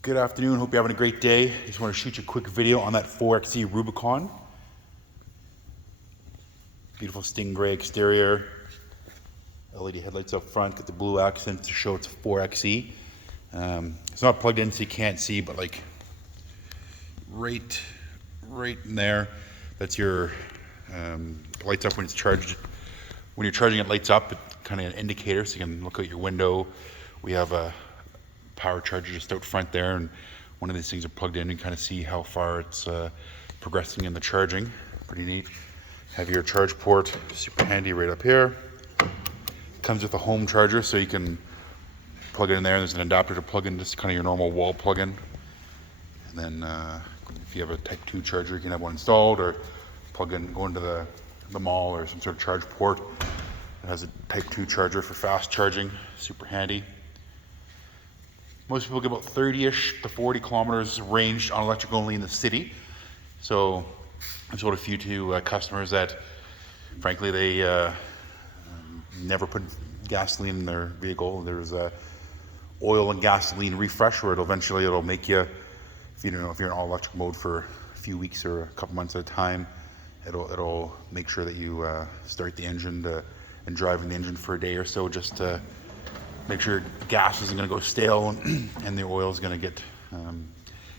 Good afternoon, hope you're having a great day. Just want to shoot you a quick video on that 4xe Rubicon. Beautiful stingray exterior, LED headlights up front, got the blue accent to show it's 4xe. It's not plugged in so you can't see, but like right in there, that's your lights up when it's charged. When you're charging it, lights up, it's kind of an indicator so you can look out your window. We have a power charger just out front there, and one of these things are plugged in and kind of see how far it's progressing in the charging. Pretty neat. Have your charge port, super handy, right up here. Comes with a home charger so you can plug it in there. There's an adapter to plug in, just kind of your normal wall plug-in. And then if you have a type 2 charger, you can have one installed, or plug in, go into the mall or some sort of charge port. It has a type 2 charger for fast charging, super handy. Most people get about 30-ish to 40 kilometers range on electric only in the city. So I've sold a few to customers that, frankly, they never put gasoline in their vehicle. There's a oil and gasoline refresh where it'll make you, if you're in all electric mode for a few weeks or a couple months at a time, it'll make sure that you start the engine and driving the engine for a day or so, just to make sure gas isn't going to go stale and the oil is going to get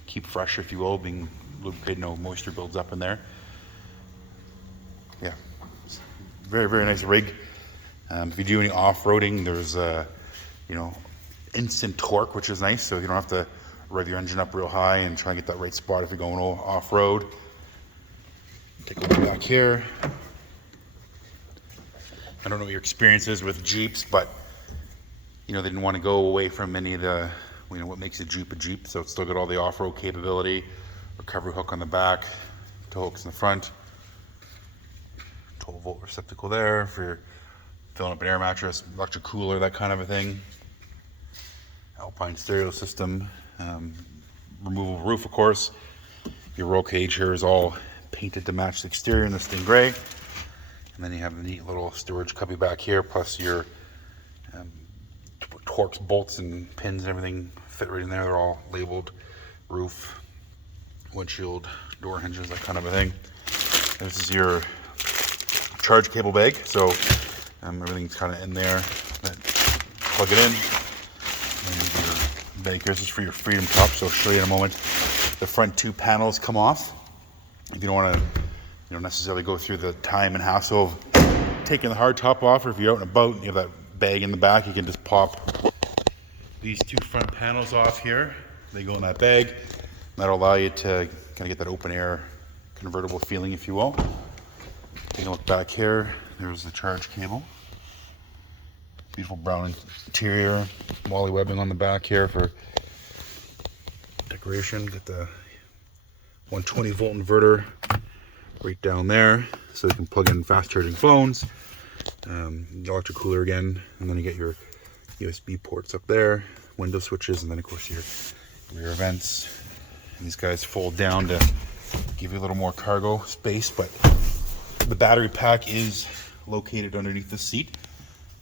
keep fresh, if you will, being lubricated, no moisture builds up in there. Yeah, very, very nice rig. If you do any off-roading, there's instant torque, which is nice, so you don't have to rev your engine up real high and try and get that right spot if you're going off-road. Take a look back here. I don't know what your experience is with Jeeps, but they didn't want to go away from any of the, what makes a Jeep, so it's still got all the off-road capability. Recovery hook on the back, tow hooks in the front, 12 volt receptacle there for your filling up an air mattress, electric cooler, that kind of a thing. Alpine stereo system, removable roof, of course. Your roll cage here is all painted to match the exterior in the Stingray. And then you have the neat little storage cubby back here, plus your Torx bolts and pins and everything fit right in there. They're all labeled. Roof, windshield, door hinges, that kind of a thing. This is your charge cable bag, so everything's kind of in there. Plug it in, and your bag here. This is for your Freedom top, so I'll show you in a moment. The front two panels come off. If you don't want to necessarily go through the time and hassle of taking the hard top off, or if you're out and about and you have that bag in the back, you can just pop these two front panels off here. They go in that bag. That'll allow you to kind of get that open air convertible feeling, if you will. Take a look back here. There's the charge cable. Beautiful brown interior. Wally webbing on the back here for decoration. Get the 120 volt inverter right down there, so you can plug in fast charging phones. Electric cooler again, and then you get your USB ports up there, window switches, and then of course your rear vents. And these guys fold down to give you a little more cargo space, but the battery pack is located underneath the seat.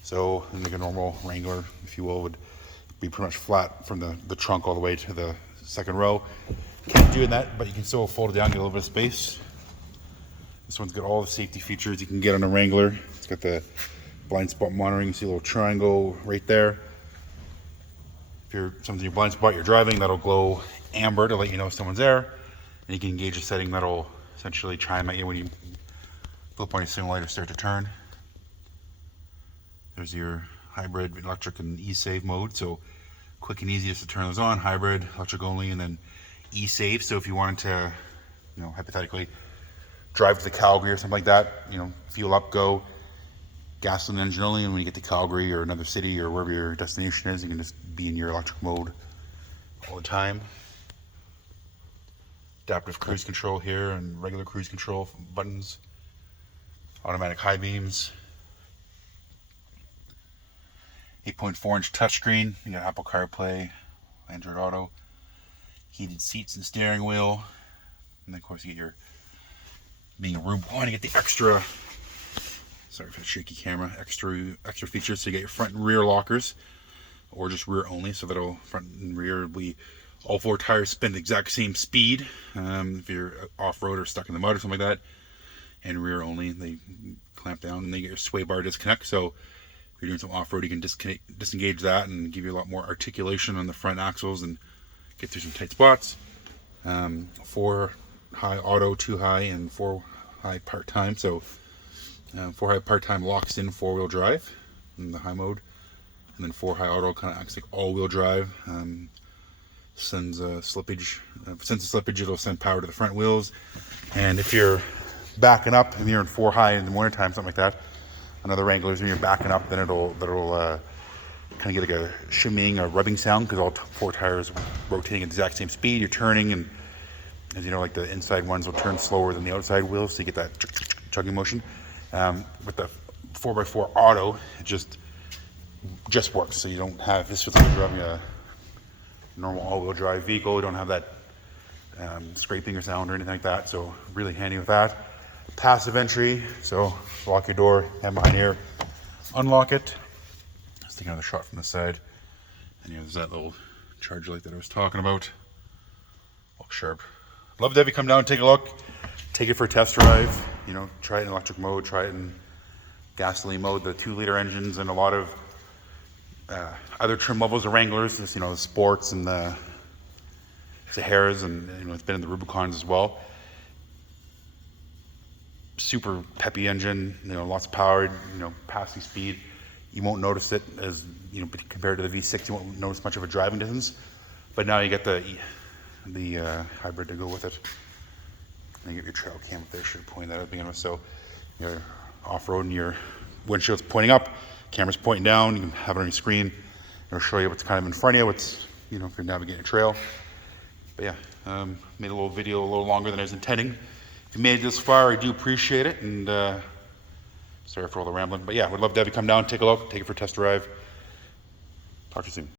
So like a normal Wrangler, if you will, would be pretty much flat from the trunk all the way to the second row. Can't do that, but you can still fold it down, get a little bit of space. This one's got all the safety features you can get on a Wrangler. It's got the blind spot monitoring. You see a little triangle right there. If someone's in your blind spot, you're driving, that'll glow amber to let you know someone's there. And you can engage a setting that'll essentially chime at you when you flip on your signal light or start to turn. There's your hybrid, electric, and e-save mode. So quick and easy just to turn those on. Hybrid, electric only, and then e-save. So if you wanted to, hypothetically, drive to the Calgary or something like that, fuel up, go, gasoline engine only, and when you get to Calgary or another city or wherever your destination is, you can just be in your electric mode all the time. Adaptive cruise control here and regular cruise control buttons. Automatic high beams. 8.4-inch touchscreen. You got Apple CarPlay, Android Auto, heated seats and steering wheel, and then of course you get your, being a Rubicon, you get the extra, sorry for the shaky camera, extra features. So you get your front and rear lockers, or just rear only, so that'll front and rear will be All 4 tires spin the exact same speed. If you're off-road or stuck in the mud or something like that. And rear only, they clamp down and they get your sway bar disconnect. So if you're doing some off-road, you can disengage that and give you a lot more articulation on the front axles and get through some tight spots. 4 high auto, 2 high, and 4 high part-time. So 4 high part-time locks in 4-wheel drive in the high mode, and then 4 high auto kind of acts like all-wheel drive. Sends slippage. Since the slippage, it'll send power to the front wheels. And if you're backing up and you're in 4 high in the winter time, something like that, on other Wranglers, when you're backing up, then it'll kind of get like a shimmying or rubbing sound because all 4 tires rotating at the exact same speed. You're turning, and as you know, like the inside ones will turn slower than the outside wheels, so you get that chugging motion. With the 4x4 auto, it just works. So you don't have this with driving a normal all-wheel drive vehicle. You don't have that scraping or sound or anything like that. So really handy with that. Passive entry. So lock your door, hand behind here, unlock it. Just taking another shot from the side. And there's that little charger light that I was talking about. Look sharp. Love to have you come down and take a look. Take it for a test drive. You know, try it in electric mode, try it in gasoline mode. The 2-liter engines and a lot of other trim levels of Wranglers, this, you know, the sports and the Saharas, and you know, it's been in the Rubicons as well. Super peppy engine, you know, lots of power, you know, passing speed. You won't notice it as, you know, compared to the V6, you won't notice much of a driving distance. But now you get the hybrid to go with it. And you get your trail cam up there, should have pointed that out at the beginning. So you're off-road and your windshield's pointing up, camera's pointing down, you can have it on your screen. It'll show you what's kind of in front of you, what's, you know, if you're navigating a trail. But yeah, made a little video a little longer than I was intending. If you made it this far, I do appreciate it, and sorry for all the rambling. But yeah, would love to have you come down, take a look, take it for a test drive. Talk to you soon.